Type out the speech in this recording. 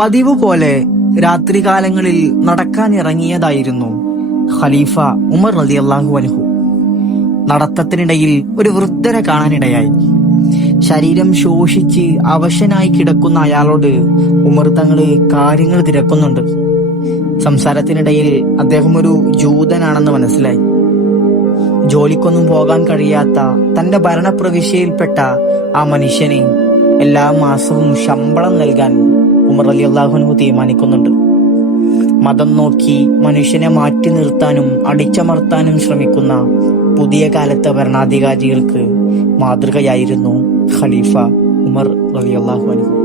പതിവ് പോലെ രാത്രികാലങ്ങളിൽ നടക്കാൻ ഇറങ്ങിയതായിരുന്നു ഖലീഫ ഉമർ റളിയല്ലാഹു അൻഹു. നടത്തത്തിനിടയിൽ ഒരു വൃദ്ധനെ കാണാനിടയായി. ശരീരം ശോഷിച്ച് അവശനായി കിടക്കുന്ന അയാളോട് ഉമർ തങ്ങള് കാര്യങ്ങൾ തിരക്കുന്നുണ്ട്. സംസാരത്തിനിടയിൽ അദ്ദേഹം ഒരു ജൂതനാണെന്ന് മനസ്സിലായി. ജോലിക്കൊന്നും പോകാൻ കഴിയാത്ത തന്റെ ഭരണപ്രവിശ്യയിൽപ്പെട്ട ആ മനുഷ്യന് എല്ലാ മാസവും ശമ്പളം നൽകാൻ ഉമർ റളിയല്ലാഹു അൻഹു തീരുമാനിക്കുന്നുണ്ട്. മതം നോക്കി മനുഷ്യനെ മാറ്റി നിർത്താനും അടിച്ചമർത്താനും ശ്രമിക്കുന്ന പുതിയ കാലത്തെ ഭരണാധികാരികൾക്ക് മാതൃകയായിരുന്നു ഖലീഫ ഉമർ റളിയല്ലാഹു അൻഹു.